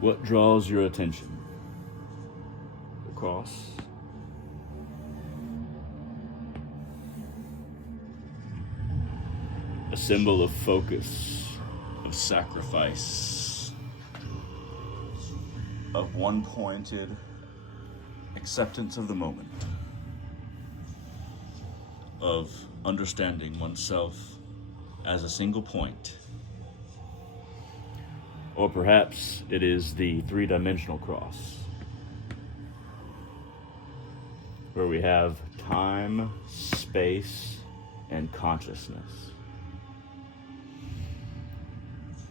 What draws your attention? The cross? A symbol of focus, of sacrifice, of one-pointed acceptance of the moment, of understanding oneself as a single point. Or perhaps it is the three-dimensional cross, where we have time, space, and consciousness.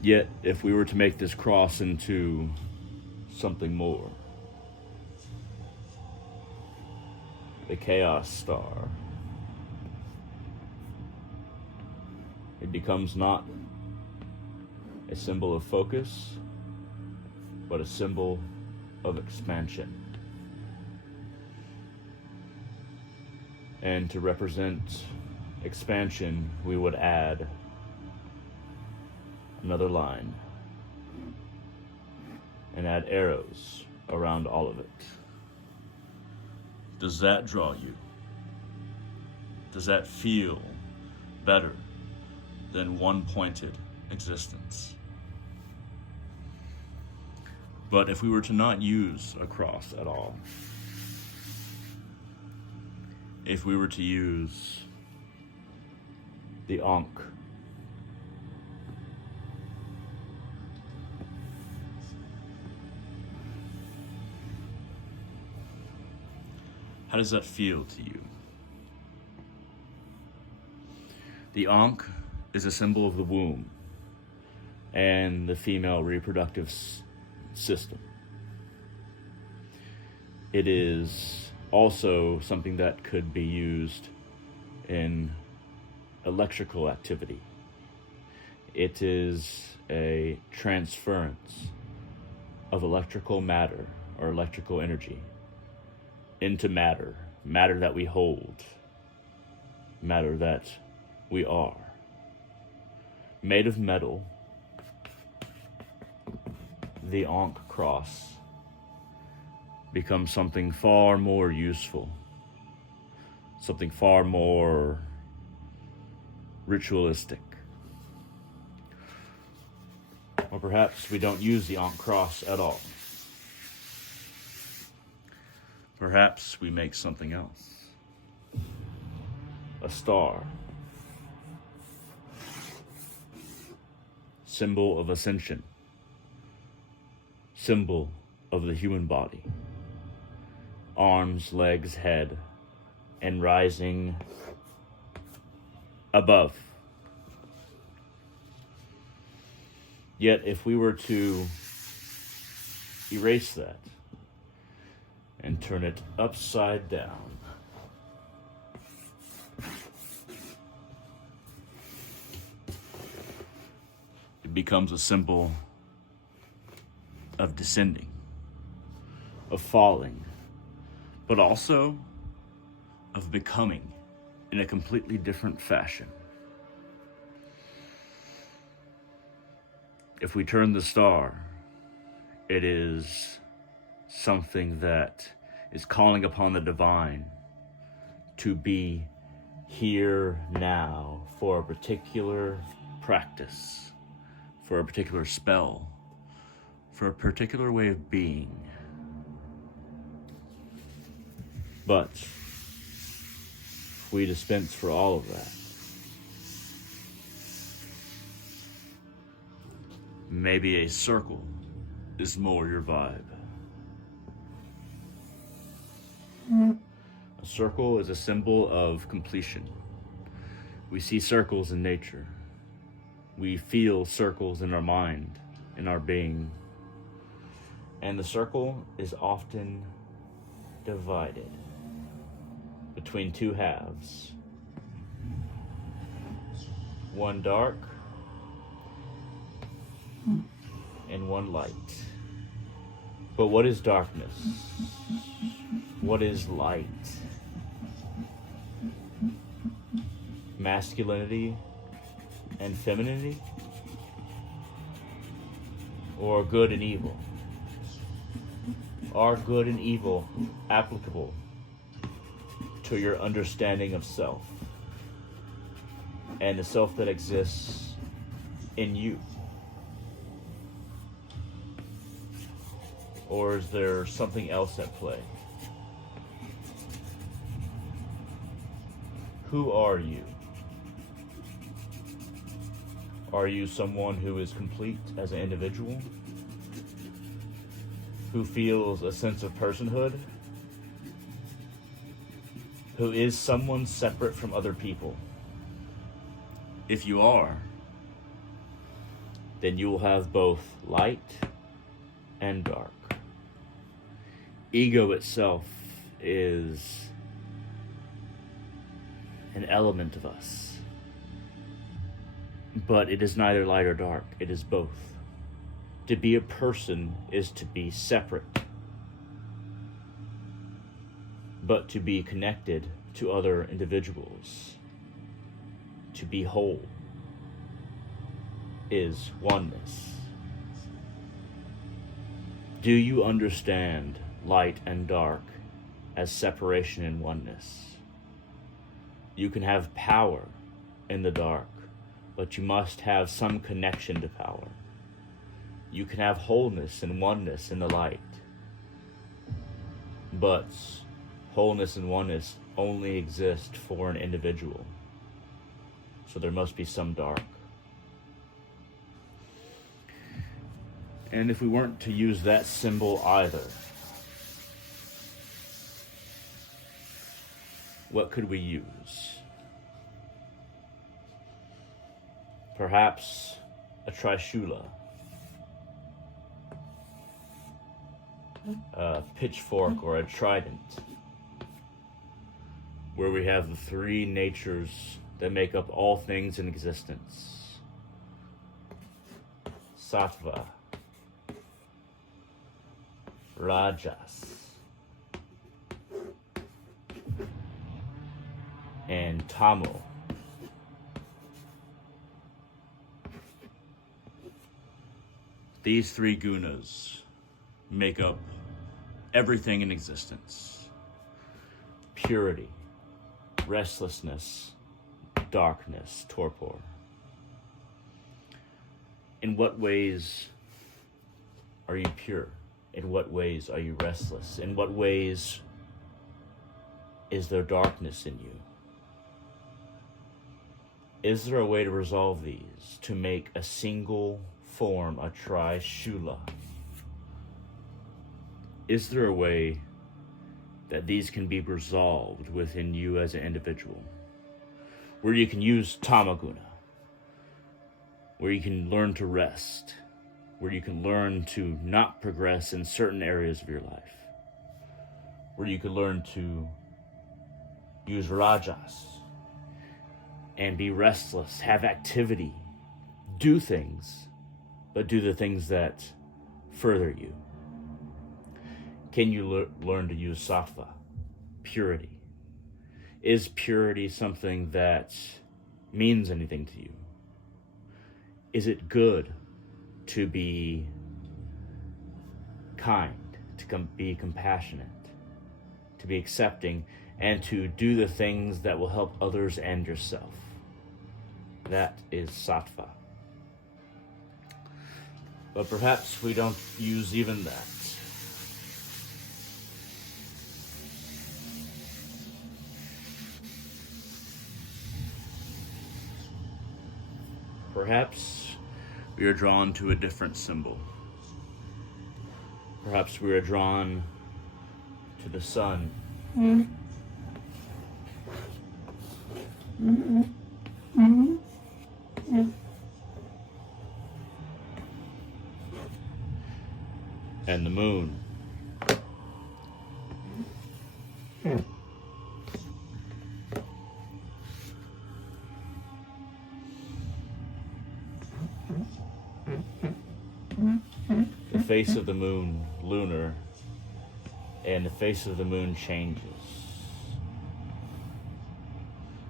Yet, if we were to make this cross into something more, the Chaos Star, it becomes not a symbol of focus, but a symbol of expansion. And to represent expansion, we would add another line and add arrows around all of it. Does that draw you? Does that feel better than one-pointed existence? But if we were to not use a cross at all, if we were to use the Ankh, how does that feel to you? The Ankh is a symbol of the womb and the female reproductive system. It is also something that could be used in electrical activity. It is a transference of electrical matter or electrical energy into matter, matter that we hold, matter that we are. Made of metal, the Ankh cross becomes something far more useful, something far more ritualistic. Or perhaps we don't use the Ankh cross at all. Perhaps we make something else. A star. Symbol of ascension. Symbol of the human body. Arms, legs, head, and rising above. Yet if we were to erase that and turn it upside down, it becomes a symbol of descending, of falling, but also of becoming in a completely different fashion. If we turn the star, it is something that is calling upon the divine to be here now for a particular practice, for a particular spell, for a particular way of being. But we dispense for all of that. Maybe a circle is more your vibe. A circle is a symbol of completion. We see circles in nature. We feel circles in our mind, in our being. And the circle is often divided between two halves. One dark and one light. But what is darkness? What is light? Masculinity and femininity? Or good and evil? Are good and evil applicable to your understanding of self and the self that exists in you? Or is there something else at play? Who are you? Are you someone who is complete as an individual? Who feels a sense of personhood? Who is someone separate from other people? If you are, then you will have both light and dark. Ego itself is an element of us, but it is neither light or dark. It is both. To be a person is to be separate, but to be connected to other individuals, to be whole, is oneness. Do you understand light and dark as separation and oneness? You can have power in the dark, but you must have some connection to power. You can have wholeness and oneness in the light, but wholeness and oneness only exist for an individual. So there must be some dark. And if we weren't to use that symbol either, what could we use? Perhaps a trishula, a pitchfork, or a trident, where we have the three natures that make up all things in existence: sattva, rajas, and tamo. These three gunas make up everything in existence: purity, restlessness, darkness, torpor. In what ways are you pure? In what ways are you restless? In what ways is there darkness in you? Is there a way to resolve these, to make a single form, a trishula? Is there a way that these can be resolved within you as an individual, where you can use tamaguna, where you can learn to rest, where you can learn to not progress in certain areas of your life, where you can learn to use rajas and be restless, have activity, do things, but do the things that further you? Can you learn to use sattva, purity? Is purity something that means anything to you? Is it good to be kind, to be compassionate, to be accepting, and to do the things that will help others and yourself? That is sattva. But perhaps we don't use even that. Perhaps we are drawn to a different symbol. Perhaps we are drawn to the sun. And the moon. The face of the moon, lunar, and the face of the moon changes,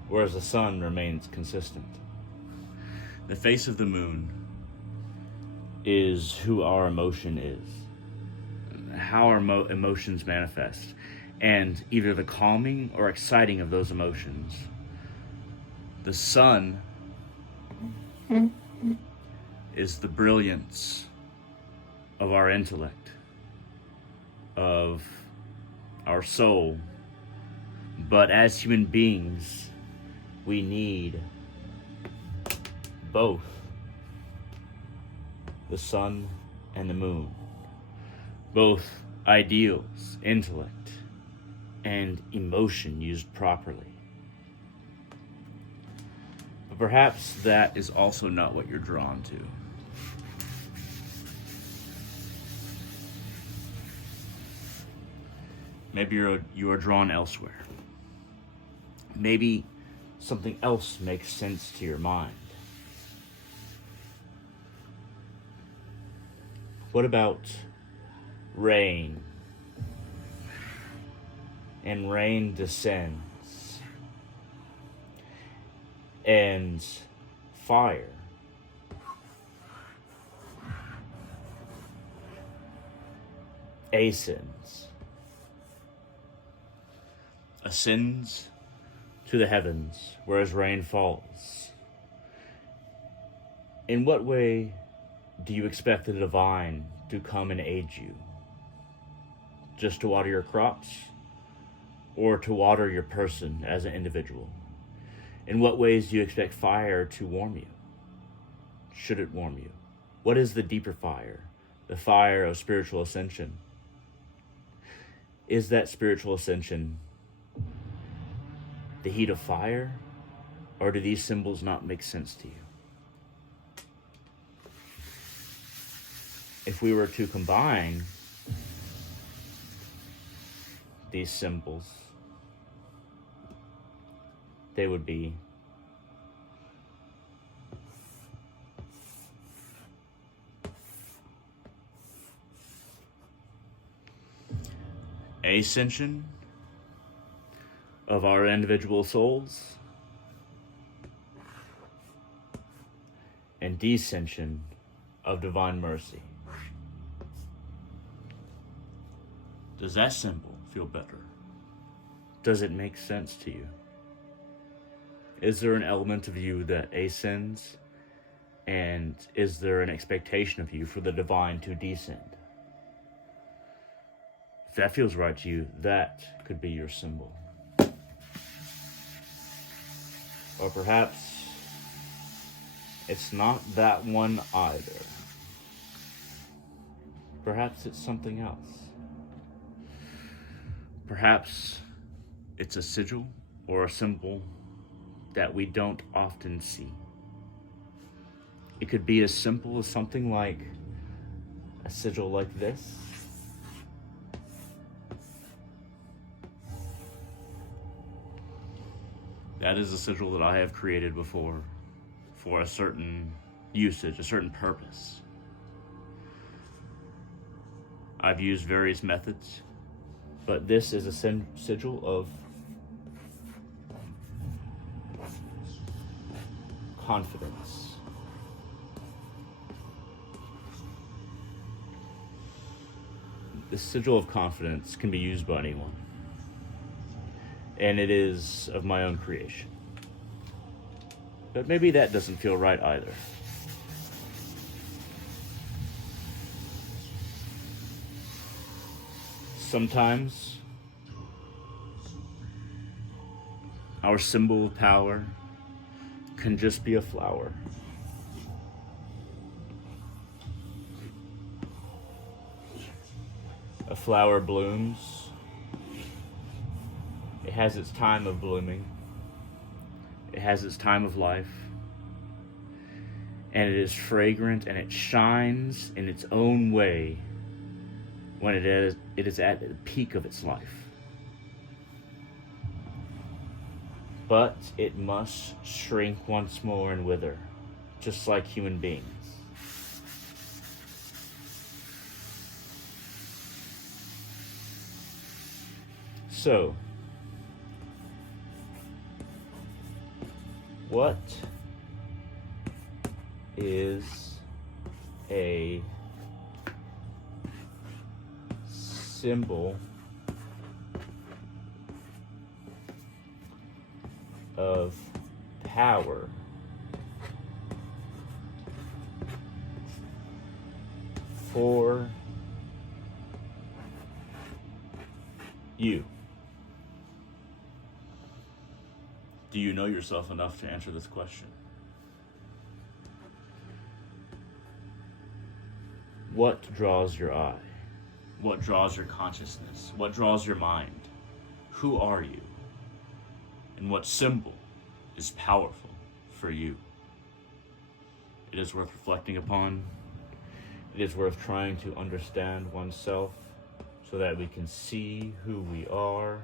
whereas the sun remains consistent. The face of the moon is who our emotion is, how our emotions manifest, and either the calming or exciting of those emotions. The sun is the brilliance of our intellect, of our soul. But as human beings, we need both the sun and the moon, both ideals, intellect, and emotion used properly. But perhaps that is also not what you're drawn to. Maybe you are drawn elsewhere. Maybe something else makes sense to your mind. What about rain? And rain descends. And fire. Ascends. Ascends to the heavens, whereas rain falls. In what way do you expect the divine to come and aid you? Just to water your crops? Or to water your person as an individual? In what ways do you expect fire to warm you? Should it warm you? What is the deeper fire? The fire of spiritual ascension. Is that spiritual ascension the heat of fire, or do these symbols not make sense to you? If we were to combine these symbols, they would be ascension of our individual souls and descension of divine mercy. Does that symbol feel better? Does it make sense to you? Is there an element of you that ascends, and is there an expectation of you for the divine to descend? If that feels right to you, that could be your symbol. Or perhaps it's not that one either. Perhaps it's something else. Perhaps it's a sigil or a symbol that we don't often see. It could be as simple as something like a sigil like this. That is a sigil that I have created before for a certain usage, a certain purpose. I've used various methods, but this is a sigil of confidence. This sigil of confidence can be used by anyone, and it is of my own creation. But maybe that doesn't feel right either. Sometimes our symbol of power can just be a flower. A flower blooms. It has its time of blooming. It has its time of life. And it is fragrant and it shines in its own way when it is at the peak of its life. But it must shrink once more and wither, just like human beings. So, what is a symbol of power for you. Do you know yourself enough to answer this question? What draws your eye? What draws your consciousness? What draws your mind? Who are you? And what symbol is powerful for you? It is worth reflecting upon. It is worth trying to understand oneself so that we can see who we are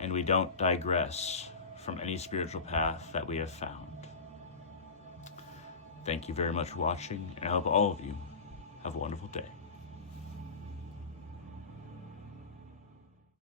and we don't digress from any spiritual path that we have found. Thank you very much for watching, and I hope all of you have a wonderful day.